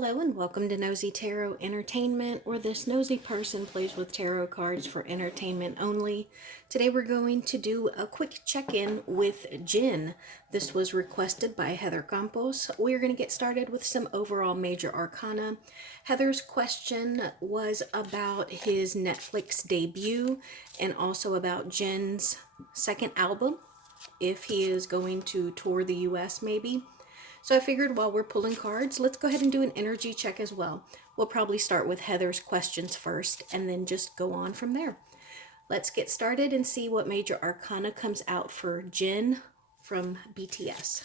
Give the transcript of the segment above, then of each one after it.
Hello and welcome to Nosy Tarot Entertainment, where this nosy person plays with tarot cards for entertainment only. Today we're going to do a quick check-in with Jin. This was requested by Heather Campos. We're going to get started with some overall major arcana. Heather's question was about his Netflix debut and also about Jin's second album, if he is going to tour the US maybe. So I figured while we're pulling cards, let's go ahead and do an energy check as well. We'll probably start with Heather's questions first and then just go on from there. Let's get started and see what major arcana comes out for Jin from BTS.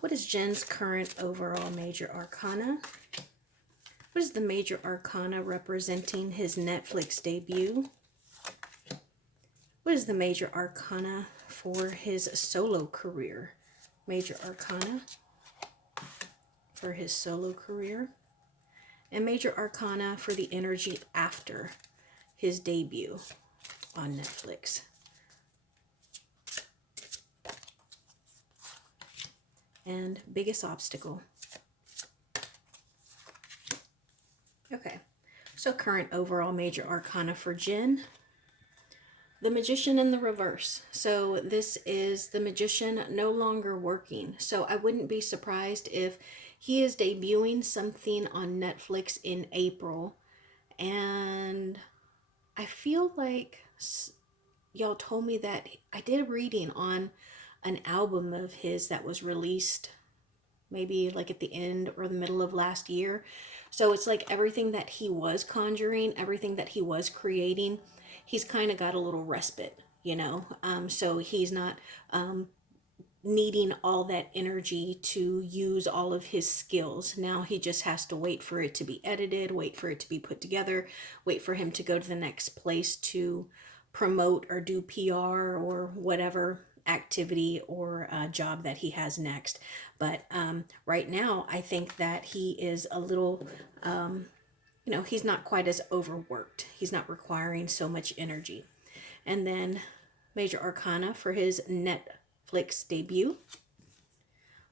What is Jin's current overall major arcana? What is the major arcana representing his Netflix debut? What is the major arcana for his solo career? Major arcana for his solo career. And major arcana for the energy after his debut on Netflix. And biggest obstacle. Okay, so current overall major arcana for Jin. The Magician in the reverse. So this is the Magician no longer working. So I wouldn't be surprised if he is debuting something on Netflix in April. And I feel like y'all told me that I did a reading on an album of his that was released maybe like at the end or the middle of last year. So it's like everything that he was conjuring, everything that he was creating, he's kind of got a little respite, you know. So he's not needing all that energy to use all of his skills. Now he just has to wait for it to be edited, wait for it to be put together, wait for him to go to the next place to promote or do PR or whatever activity or job that he has next. But right now, I think that he is a little, he's not quite as overworked. He's not requiring so much energy. And then major arcana for his Netflix debut.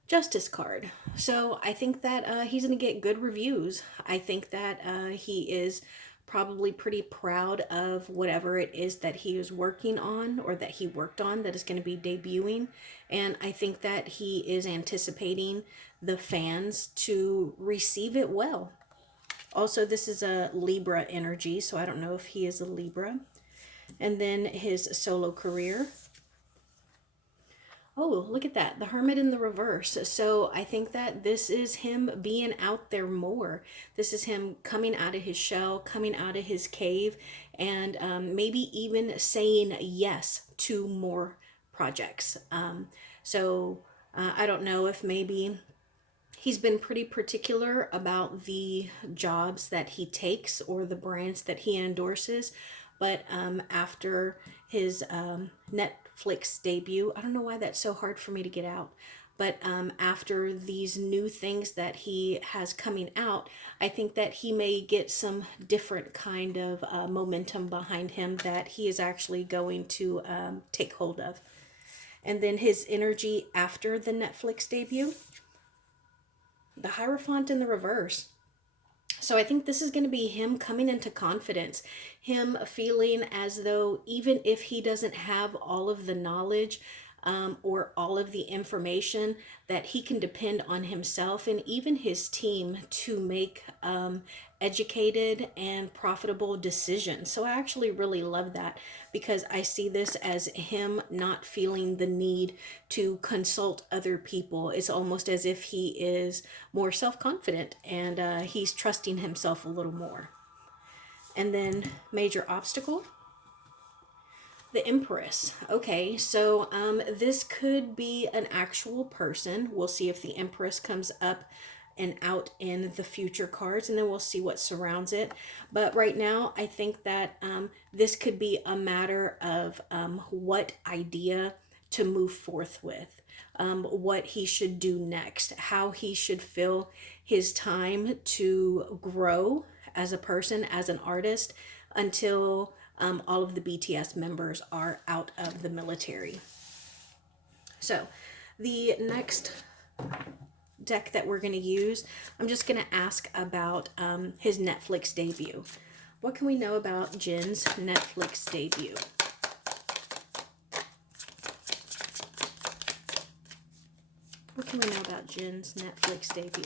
Justice card. So I think that he's going to get good reviews. I think that he is probably pretty proud of whatever it is that he is working on or that he worked on that is going to be debuting. And I think that he is anticipating the fans to receive it well. Also, this is a Libra energy, so I don't know if he is a Libra. And then his solo career. Oh, look at that. The Hermit in the reverse. So I think that this is him being out there more. This is him coming out of his shell, coming out of his cave, and maybe even saying yes to more projects. I don't know if maybe he's been pretty particular about the jobs that he takes or the brands that he endorses. But after his Netflix debut, I don't know why that's so hard for me to get out. But after these new things that he has coming out, I think that he may get some different kind of momentum behind him that he is actually going to take hold of. And then his energy after the Netflix debut. The Hierophant in the reverse. So I think this is going to be him coming into confidence, him feeling as though even if he doesn't have all of the knowledge or all of the information, that he can depend on himself and even his team to make educated and profitable decisions. So I actually really love that because I see this as him not feeling the need to consult other people. It's almost as if he is more self-confident and he's trusting himself a little more. And then major obstacle. The Empress. Okay, so this could be an actual person. We'll see if the Empress comes up and out in the future cards, and then we'll see what surrounds it. But right now, I think that this could be a matter of what idea to move forth with, what he should do next, how he should fill his time to grow as a person, as an artist, until all of the BTS members are out of the military. So the next deck that we're going to use, I'm just going to ask about his Netflix debut. What can we know about Jin's Netflix debut? What can we know about Jin's Netflix debut?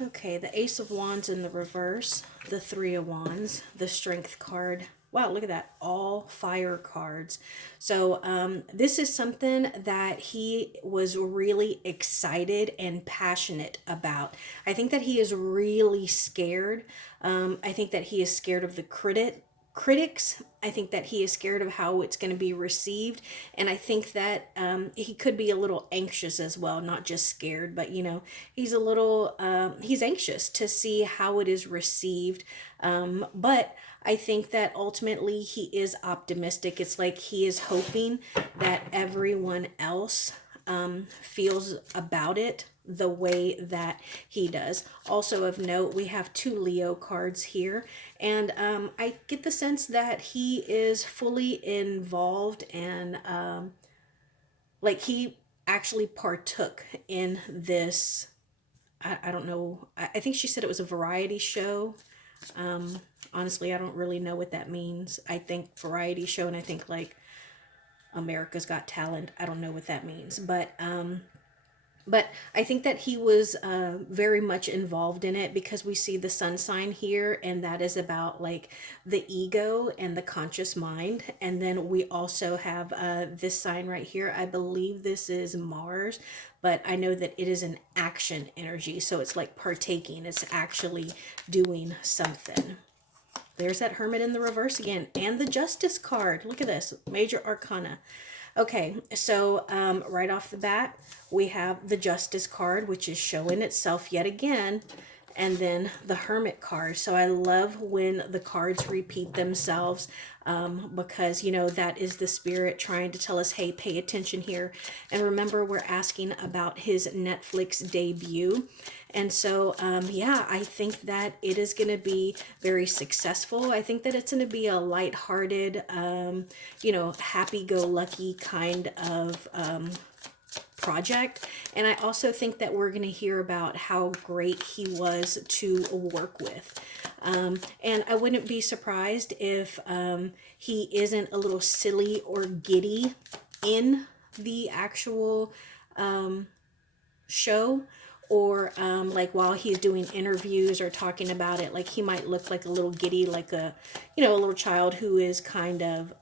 Okay, the Ace of Wands in the reverse, the Three of Wands, the Strength card. Wow, look at that. All fire cards. So this is something that he was really excited and passionate about. I think that he is really scared. I think that he is scared of the critics. I think that he is scared of how it's going to be received, and I think that he could be a little anxious as well, not just scared, but you know, he's a little he's anxious to see how it is received. But I think that ultimately he is optimistic. It's like he is hoping that everyone else feels about it the way that he does. Also of note, we have two Leo cards here, and I get the sense that he is fully involved, and like he actually partook in this. I don't know. I think she said it was a variety show. Honestly, I don't really know what that means. I think variety show, and I think like America's Got Talent. I don't know what that means, but I think that he was very much involved in it, because we see the sun sign here, and that is about like the ego and the conscious mind. And then we also have this sign right here. I believe this is Mars, but I know that it is an action energy. So it's like partaking, it's actually doing something. There's that Hermit in the reverse again, and the Justice card. Look at this, Major Arcana. Okay, so right off the bat, we have the Justice card, which is showing itself yet again, and then the Hermit card. So I love when the cards repeat themselves, because, you know, that is the spirit trying to tell us, hey, pay attention here. And remember, we're asking about his Netflix debut. And so, yeah, I think that it is going to be very successful. I think that it's going to be a lighthearted, you know, happy-go-lucky kind of project. And I also think that we're going to hear about how great he was to work with. And I wouldn't be surprised if he isn't a little silly or giddy in the actual show, or like while he's doing interviews or talking about it, like he might look like a little giddy, like a, you know, a little child who is kind of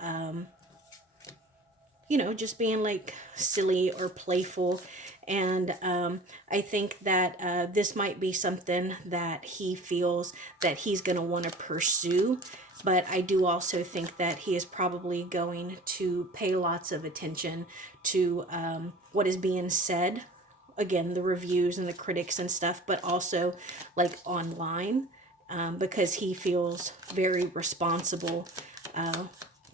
you know, just being like silly or playful. And I think that this might be something that he feels that he's going to want to pursue. But I do also think that he is probably going to pay lots of attention to what is being said. Again, the reviews and the critics and stuff, but also like online, because he feels very responsible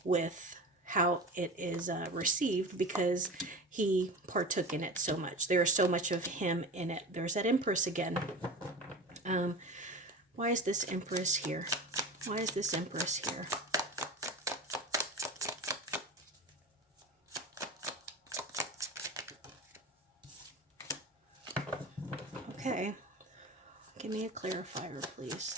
with how it is received, because he partook in it so much. There's so much of him in it. There's that Empress again. Why is this Empress here? Why is this Empress here? Okay. Give me a clarifier, please.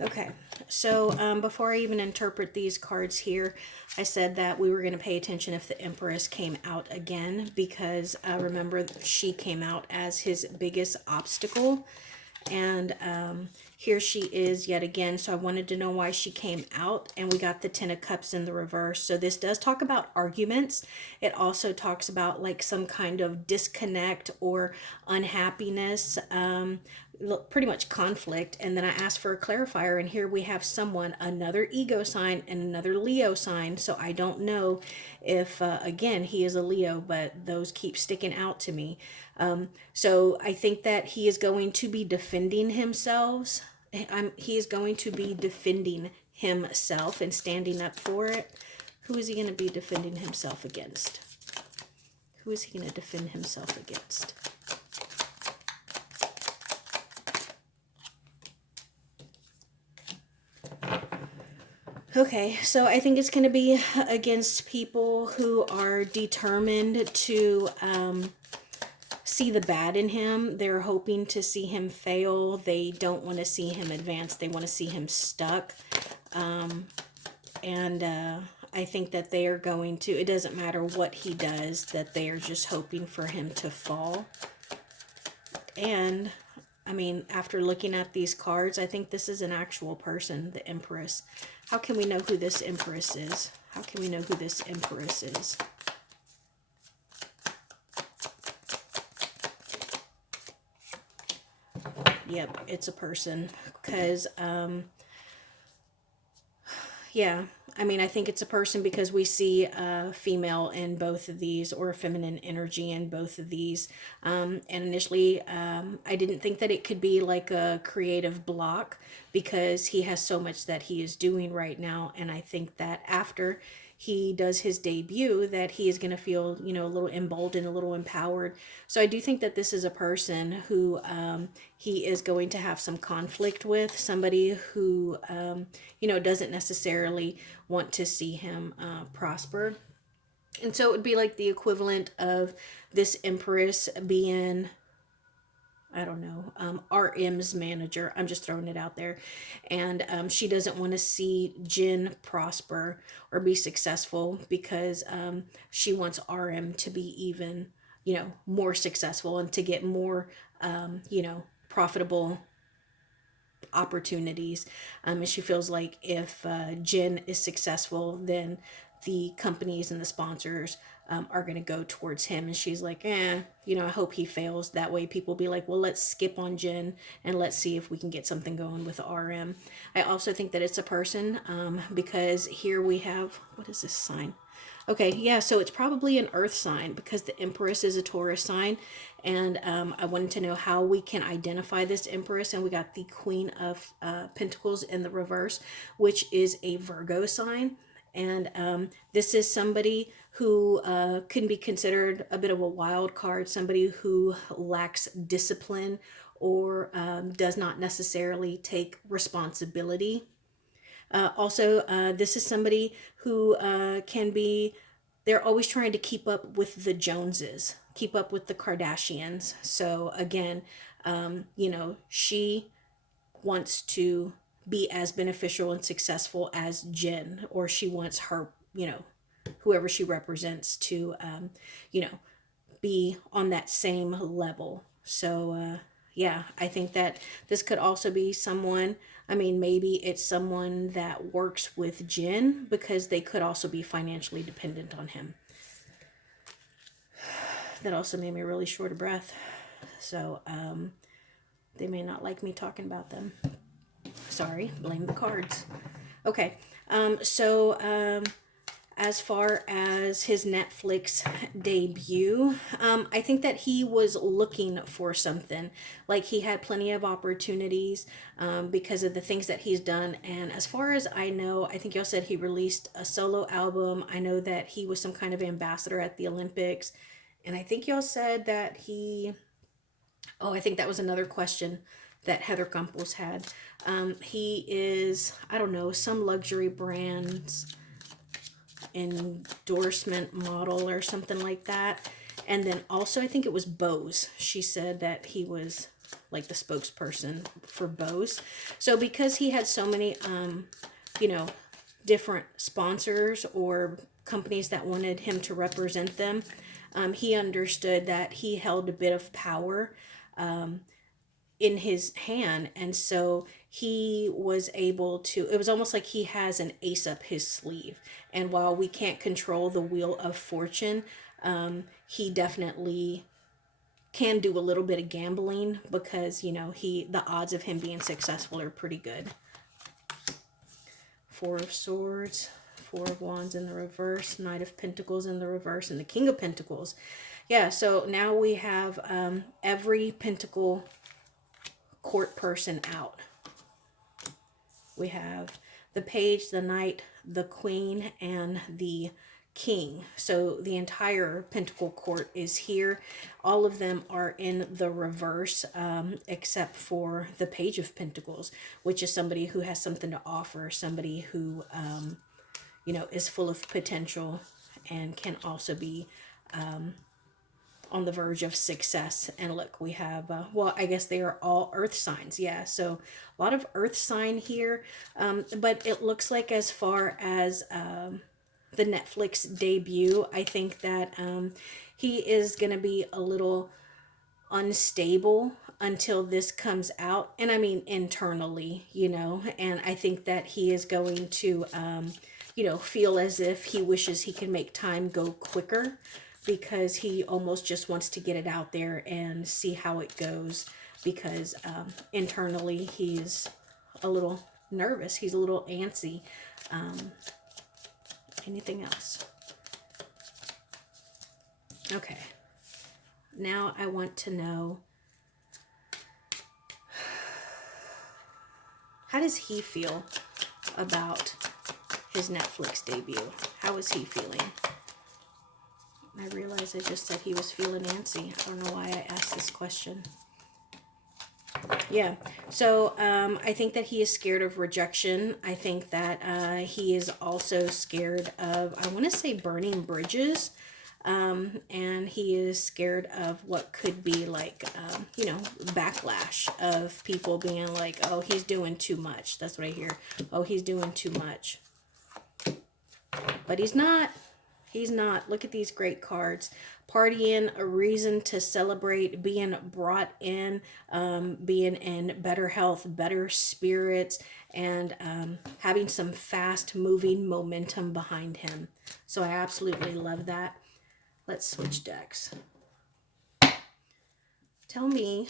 Okay, so before I even interpret these cards here, I said that we were going to pay attention if the Empress came out again, because remember, she came out as his biggest obstacle. And here she is yet again. So I wanted to know why she came out. And we got the Ten of Cups in the reverse. So this does talk about arguments. It also talks about like some kind of disconnect or unhappiness, pretty much conflict. And then I asked for a clarifier, and here we have someone, another ego sign and another Leo sign. So I don't know if again, he is a Leo, but those keep sticking out to me. So I think that he is going to be defending himself. He is going to be defending himself and standing up for it. Who is he going to be defending himself against? Who is he going to defend himself against? Okay, so I think it's going to be against people who are determined to see the bad in him. They're hoping to see him fail. They don't want to see him advance. They want to see him stuck. And I think that they are going to, it doesn't matter what he does, that they are just hoping for him to fall. And I mean, after looking at these cards, I think this is an actual person, the Empress. How can we know who this Empress is? How can we know who this Empress is? Yep, it's a person. Because, yeah, I mean, I think it's a person because we see a female in both of these, or a feminine energy in both of these. And initially, I didn't think that it could be like a creative block because he has so much that he is doing right now. And I think that after he does his debut, that he is going to feel, you know, a little emboldened, a little empowered. So I do think that this is a person who he is going to have some conflict with, somebody who, you know, doesn't necessarily want to see him prosper. And so it would be like the equivalent of this Empress being, I don't know, RM's manager. I'm just throwing it out there. And she doesn't want to see Jin prosper or be successful because she wants RM to be even, you know, more successful and to get more, you know, profitable opportunities. And she feels like if Jin is successful, then the companies and the sponsors are going to go towards him. And she's like, you know, I hope he fails. That way people be like, well, let's skip on Jin and let's see if we can get something going with RM. I also think that it's a person because here we have, what is this sign? Okay, yeah, so it's probably an earth sign because the Empress is a Taurus sign. And I wanted to know how we can identify this Empress. And we got the Queen of Pentacles in the reverse, which is a Virgo sign. And this is somebody who can be considered a bit of a wild card, somebody who lacks discipline or does not necessarily take responsibility. Also, this is somebody who can be, they're always trying to keep up with the Joneses, keep up with the Kardashians. So again, you know, she wants to be as beneficial and successful as Jen, or she wants her, you know, whoever she represents to, you know, be on that same level. So, yeah, I think that this could also be someone, I mean, maybe it's someone that works with Jin because they could also be financially dependent on him. That also made me really short of breath. So, they may not like me talking about them. Sorry, blame the cards. Okay, so as far as his Netflix debut, I think that he was looking for something. Like he had plenty of opportunities because of the things that he's done. And as far as I know, I think y'all said he released a solo album. I know that he was some kind of ambassador at the Olympics. And I think y'all said that he, oh, I think that was another question that Heather Campos had. He is, I don't know, some luxury brands endorsement model or something like that. And then also, I think it was Bose. She said that he was like the spokesperson for Bose. So because he had so many, you know, different sponsors or companies that wanted him to represent them, he understood that he held a bit of power in his hand. And so he was able to, it was almost like he has an ace up his sleeve. And while we can't control the wheel of fortune, he definitely can do a little bit of gambling because, you know, the odds of him being successful are pretty good. Four of Swords, Four of Wands in the reverse, Knight of Pentacles in the reverse, and the King of Pentacles. Yeah, so now we have every Pentacle court person out. We have the Page, the Knight, the Queen, and the King. So the entire Pentacle court is here. All of them are in the reverse, except for the Page of Pentacles, which is somebody who has something to offer, somebody who, you know, is full of potential and can also be on the verge of success. And look, we have, well, I guess they are all earth signs. Yeah, so a lot of earth sign here. But it looks like, as far as the Netflix debut, I think that he is going to be a little unstable until this comes out. And I mean, internally, you know, and I think that he is going to, you know, feel as if he wishes he can make time go quicker, because he almost just wants to get it out there and see how it goes, because internally he's a little nervous. He's a little antsy. Anything else? Okay. Now I want to know, how does he feel about his Netflix debut? How is he feeling? I realize I just said he was feeling antsy. I don't know why I asked this question. Yeah, so I think that he is scared of rejection. I think that he is also scared of, I want to say, burning bridges. And he is scared of what could be like, you know, backlash of people being like, oh, he's doing too much. That's what I hear. Oh, he's doing too much. But he's not. He's not. Look at these great cards. Partying, a reason to celebrate, being brought in, being in better health, better spirits, and having some fast moving momentum behind him. So I absolutely love that. Let's switch decks. Tell me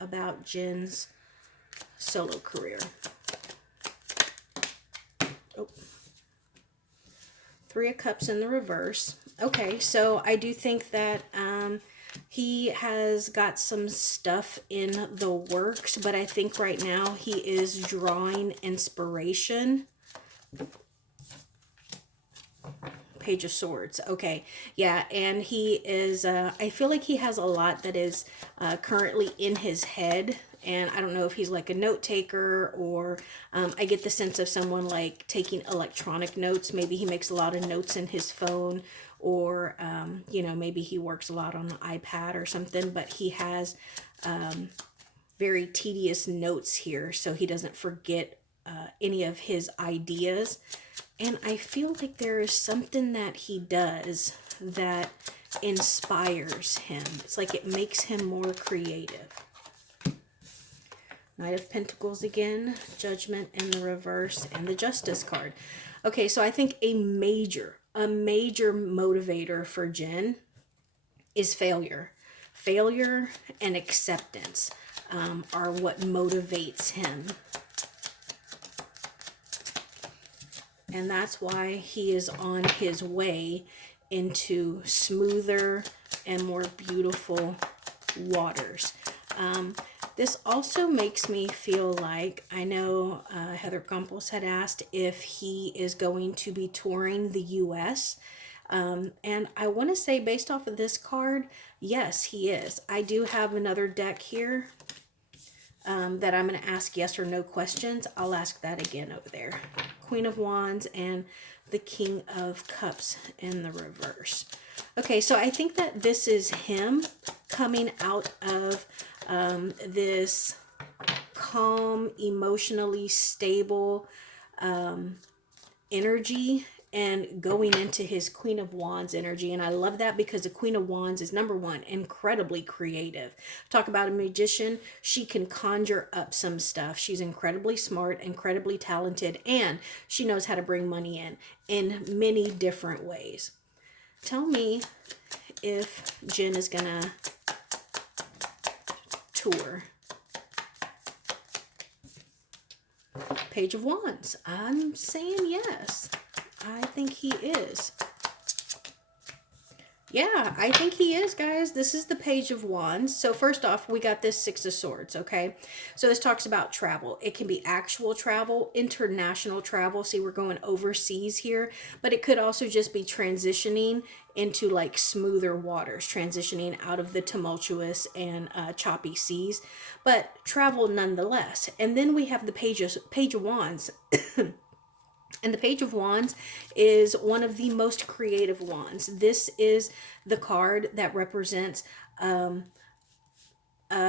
about Jen's solo career. Oh. Three of Cups in the reverse. Okay, so I do think that he has got some stuff in the works, but I think right now he is drawing inspiration. Page of Swords. Okay, yeah, and he is, I feel like he has a lot that is currently in his head, and I don't know if he's like a note taker, or I get the sense of someone like taking electronic notes. Maybe he makes a lot of notes in his phone, or, you know, maybe he works a lot on an iPad or something, but he has very tedious notes here, so he doesn't forget any of his ideas. And I feel like there is something that he does that inspires him. It's like it makes him more creative. Knight of Pentacles again, Judgment in the reverse, and the Justice card. Okay, so I think a major motivator for Jen is failure. Failure and acceptance are what motivates him. And that's why he is on his way into smoother and more beautiful waters. This also makes me feel like, I know Heather Campos had asked if he is going to be touring the U.S., and I want to say, based off of this card, yes, he is. I do have another deck here that I'm going to ask yes or no questions. I'll ask that again over there. Queen of Wands and the King of Cups in the reverse. Okay, so I think that this is him coming out of this calm, emotionally stable energy and going into his Queen of Wands energy. And I love that because the Queen of Wands is, number one, incredibly creative. Talk about a magician. She can conjure up some stuff. She's incredibly smart, incredibly talented, and she knows how to bring money in many different ways. Tell me if Jen is gonna tour. Page of Wands. I'm saying yes. I think he is. Yeah, I think he is, guys. This is the Page of Wands. So first off, we got this Six of Swords, okay? So this talks about travel. It can be actual travel, international travel. See, we're going overseas here, but it could also just be transitioning into like smoother waters, transitioning out of the tumultuous and choppy seas, but travel nonetheless. And then we have the Page of Wands. And the Page of Wands is one of the most creative wands. This is the card that represents a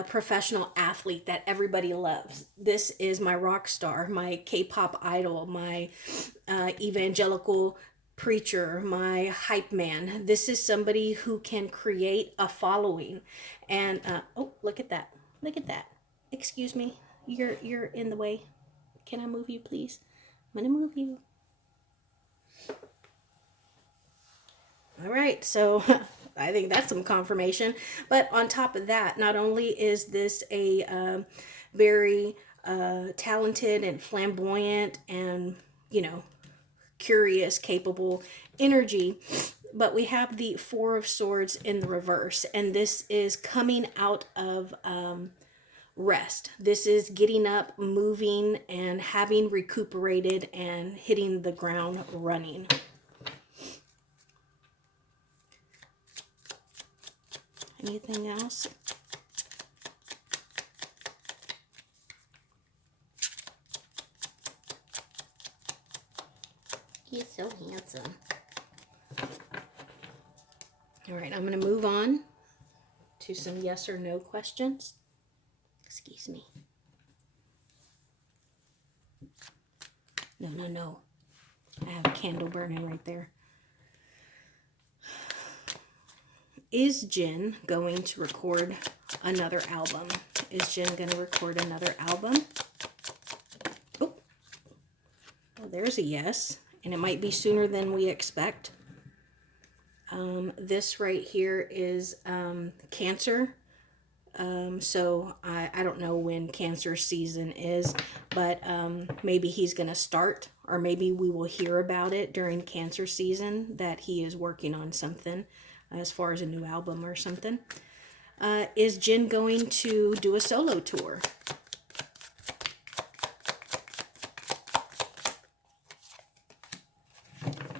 professional athlete that everybody loves. This is my rock star, my K-pop idol, my evangelical preacher, my hype man. This is somebody who can create a following. And oh, look at that. Look at that. Excuse me. You're in the way. Can I move you, please? I'm going to move you. All right, so I think that's some confirmation. But on top of that, not only is this a very talented and flamboyant and, you know, curious, capable energy, but we have the Four of Swords in the reverse. And this is coming out of rest. This is getting up, moving, and having recuperated and hitting the ground running. Anything else? He's so handsome. All right, I'm going to move on to some yes or no questions. Excuse me. No, no, no. I have a candle burning right there. Is Jen going to record another album? Is Jen going to record another album? Oh, well, there's a yes. And it might be sooner than we expect. This right here is Cancer. So I don't know when Cancer season is, but maybe he's going to start, or maybe we will hear about it during Cancer season that he is working on something as far as a new album or something. Is Jen going to do a solo tour?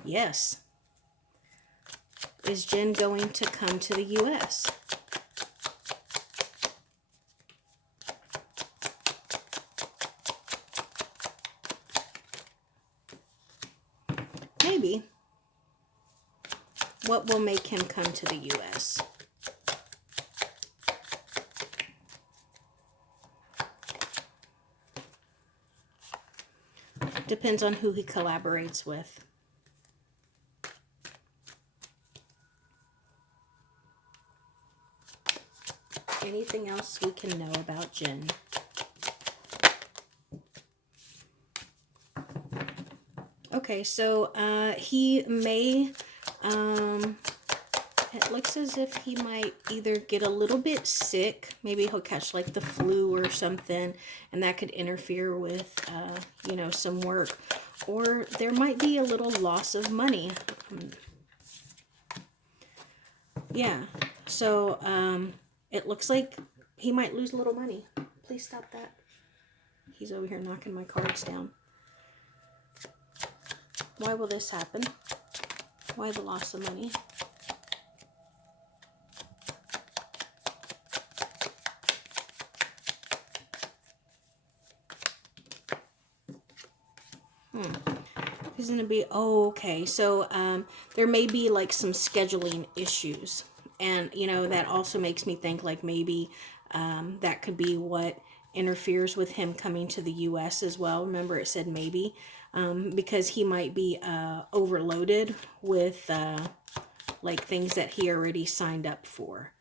Yes. Is Jen going to come to the U.S.? Maybe. What will make him come to the U.S.? Depends on who he collaborates with. Anything else we can know about Jen? Okay, so he may, it looks as if he might either get a little bit sick, maybe he'll catch like the flu or something, and that could interfere with, you know, some work, or there might be a little loss of money. Yeah, so it looks like he might lose a little money. Please stop that. He's over here knocking my cards down. Why will this happen? Why the loss of money? He's going to be, oh, okay. So there may be like some scheduling issues. And, you know, that also makes me think like maybe that could be what interferes with him coming to the U.S. as well. Remember, it said maybe. Because he might be overloaded with like things that he already signed up for.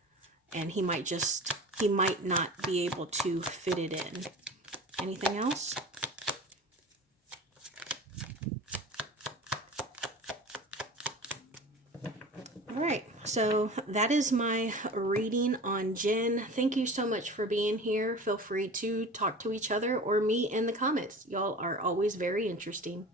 And he might not be able to fit it in. Anything else? All right, so that is my reading on Jen. Thank you so much for being here. Feel free to talk to each other or me in the comments. Y'all are always very interesting.